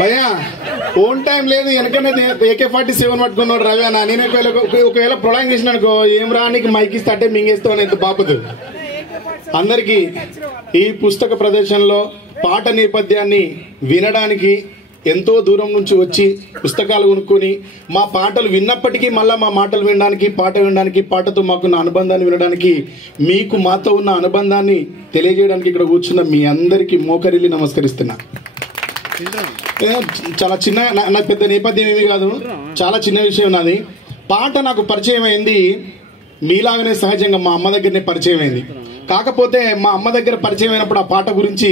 భయ్యా own time లేదు, వెనకనే AK-47 పట్టుకున్నాడు రవి అన్న. నేను ఒకవేళ ప్రొలాంగ్ చేసిన అనుకో, ఏం రా నీకు మైక్ ఇస్తే అంటే మింగేస్తావు ఎంత బాపదు. అందరికీ ఈ పుస్తక ప్రదర్శనలో పాట నేపథ్యాన్ని వినడానికి ఎంతో దూరం నుంచి వచ్చి పుస్తకాలు కొనుక్కొని మా పాటలు విన్నప్పటికీ మళ్ళీ మా మాటలు వినడానికి, పాట వినడానికి, పాటతో మాకున్న అనుబంధాన్ని వినడానికి, మీకు మాతో ఉన్న అనుబంధాన్ని తెలియజేయడానికి ఇక్కడ కూర్చున్న మీ అందరికీ మోకరిల్లి నమస్కరిస్తున్నా. చాలా చిన్న, నాకు పెద్ద నేపథ్యం ఏమీ కాదు, చాలా చిన్న విషయం నాది. పాట నాకు పరిచయం అయింది మీలాగనే సహజంగా మా అమ్మ దగ్గరనే పరిచయం అయింది. కాకపోతే మా అమ్మ దగ్గర పరిచయం అయినప్పుడు ఆ పాట గురించి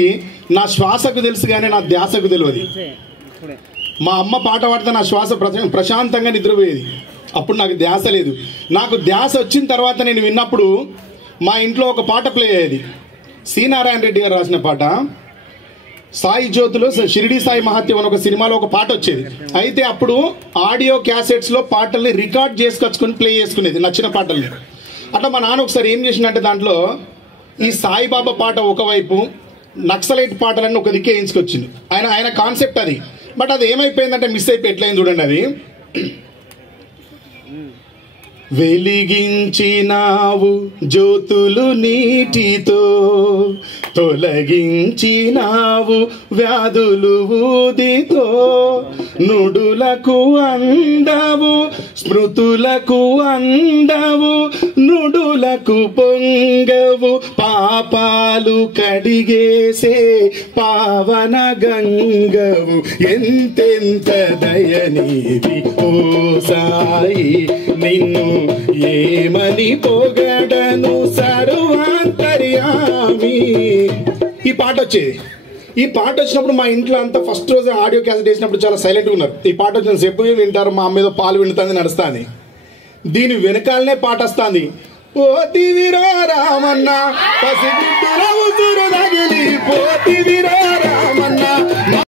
నా శ్వాసకు తెలుసు కానీ నా ధ్యాసకు తెలియదు. మా అమ్మ పాట పాడితే నా శ్వాస ప్రశాంతంగా నిద్రపోయేది, అప్పుడు నాకు ధ్యాస లేదు. నాకు ధ్యాస వచ్చిన తర్వాత నేను విన్నప్పుడు మా ఇంట్లో ఒక పాట ప్లే అయ్యేది. సి నారాయణ రెడ్డి గారు రాసిన పాట. సాయి జ్యోతిలో షిరిడి సాయి మహత్యం అని ఒక సినిమాలో ఒక పాట వచ్చేది. అయితే అప్పుడు ఆడియో క్యాసెట్స్ లో పాటల్ని రికార్డ్ చేసుకొచ్చుకొని ప్లే చేసుకునేది నచ్చిన పాటల్ని. అట్లా మా నాన్న ఒకసారి ఏం చేసిందంటే దాంట్లో ఈ సాయిబాబా పాట ఒకవైపు, నక్సలైట్ పాటలన్నీ ఒక దిక్కే వేయించుకొచ్చింది. ఆయన కాన్సెప్ట్ అది. బట్ అది ఏమైపోయిందంటే మిస్ అయిపోయి ఎట్లయింది చూడండి. అది వెలిగించినావు జ్యోతులు నీటితో, తొలగించినావు వ్యాధులు ఊదితో, నుడులకు అందవు స్మృతులకు అందవు, నుడులకు పొంగవు పాపాలు కడిగేసే పావన గంగవు, ఎంతెంత దయనీవి ఓ సాయి, నిన్ను ఏమని పొగడను సర్వాంతర్యామి. ఈ పాట వచ్చేది. ఈ పాట వచ్చినప్పుడు మా ఇంట్లో అంతా ఫస్ట్ రోజు ఆడియో క్యాసెట్ వేసినప్పుడు చాలా సైలెంట్గా ఉన్నారు. ఈ పాట వచ్చిన సేపు వింటారు, మా అమ్మ ఏదో పాలు వింటుంది నడుస్తుంది. దీని వెనకాలనే పాట వస్తుంది. పోతివిరో రామన్న పసిగుడ్డుల ఉసురు తగిలి, పోతివి